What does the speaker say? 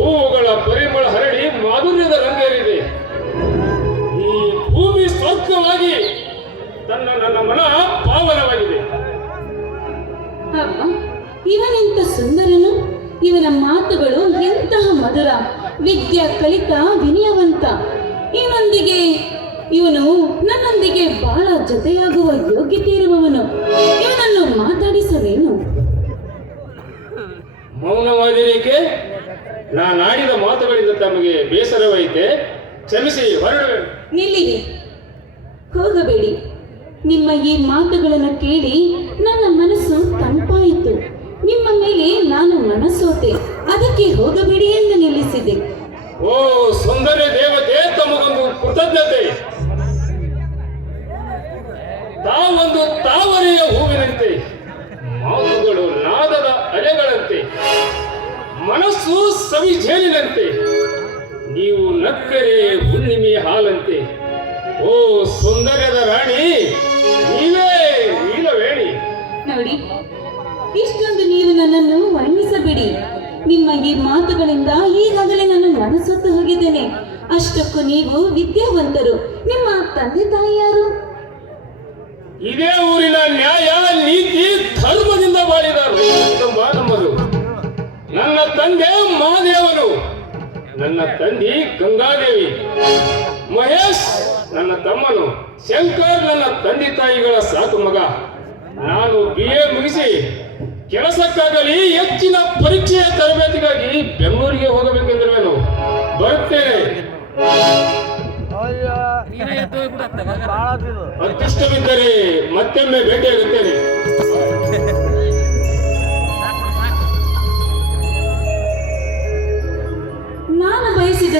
ಹೂವುಗಳ ಪರಿಮಳ ಹರಡಿ ಮಾಧುರ್ಯದ ರಂಗೇರಿದೆ. ಈ ಭೂಮಿ ಸ್ವರ್ಗವಾಗಿ ನನ್ನ ಮನ ಪಾವನವಾಗಿದೆ. ಅಪ್ಪ, ಇವನೆಂತ ಸುಂದರನು, ಇವನ ಮಾತುಗಳು ಎಂತಹ ಮಧುರ, ವಿದ್ಯಾ ಕಲಿತ ವಿನಯವಂತ. ಇವನು ನನ್ನೊಂದಿಗೆ ಬಹಳ ಜೊತೆಯಾಗುವ ಯೋಗ್ಯತೆ ಇರುವವನು. ಇವನನ್ನು ಮಾತಾಡಿಸಲೇನು? ಮೌನವಾದಿರೇಕೆ? ನಾನಾಡಿದ ಮಾತುಗಳಿಂದ ತಮಗೆ ಬೇಸರವೈತೆ? ಕ್ಷಮಿಸಿ, ಹೊರಡುವೆ. ನಿಲ್ಲಿರಿ, ಹೋಗಬೇಡಿ. ನಿಮ್ಮ ಈ ಮಾತುಗಳನ್ನು ಕೇಳಿ ನನ್ನ ಮನಸ್ಸು ತಂಪಾಯಿತು. ನಿಮ್ಮ ಮೇಲೆ ನಾನು ಮನಸ್ಸೋತೆ, ಅದಕ್ಕೆ ಹೋಗಬೇಡಿ ಎಂದು ನಿಲ್ಲಿಸಿದೆ. ಓ ಸುಂದರ ದೇವತೆ, ತಮಗೊಂದು ಕೃತಜ್ಞತೆ. ತಾವೊಂದು ತಾವರೆಯ ಹೂವಿನಂತೆ, ಮಾತುಗಳು ನಾದದ ಅಲೆಗಳಂತೆ, ಮನಸ್ಸು ಸವಿಜೇನಿನಂತೆ, ನೀವು ನಕ್ಕರೆ ಹುಣ್ಣಿಮೆಯ ಹಾಲಂತೆ. ಓ ಸುಂದರ್ಯದ ರಾಣಿ, ನೀವೇ ನೀಲವೇಣಿ. ನೋಡಿ, ಇಷ್ಟೊಂದು ನೀವು ನನ್ನನ್ನು ವರ್ಣಿಸಬೇಡಿ. ನಿಮ್ಮ ಈ ಮಾತುಗಳಿಂದ ಈಗಾಗಲೇ ನಾನು ಮನಸ್ಸೊತ್ತು ಹೋಗಿದ್ದೇನೆ. ಅಷ್ಟಕ್ಕೂ ನೀವು ವಿದ್ಯಾವಂತರು. ನಿಮ್ಮ ತಂದೆ ತಾಯಿ ಯಾರು? ಇದೇ ಊರಿನ ನ್ಯಾಯ ನೀತಿ ಧರ್ಮದಿಂದ ಬಾಳಿದ ಕುಟುಂಬ ನಮ್ಮದು. ನನ್ನ ತಂದೆ ಮಹಾದೇವನು, ನನ್ನ ತಂದೆ ಗಂಗಾದೇವಿ, ಮಹೇಶ್ ನನ್ನ ತಮ್ಮನು, ಶಂಕರ್ ನನ್ನ ತಂದೆ ತಾಯಿಗಳ ಸಾಕು ಮಗ. ನಾನು BA ಮುಗಿಸಿ ಕೆಲಸಕ್ಕಾಗಲಿ ಹೆಚ್ಚಿನ ಪರೀಕ್ಷೆಯ ತರಬೇತಿಗಾಗಿ ಬೆಂಗಳೂರಿಗೆ ಹೋಗಬೇಕೆಂದಿರುವೆನು. ಬರುತ್ತೇನೆ. ಅದೃಷ್ಟವಿದ್ದರೆ ಮತ್ತೊಮ್ಮೆ ಭೇಟಿಯಾಗುತ್ತೇನೆ. ನಾನು ಬಯಸಿದ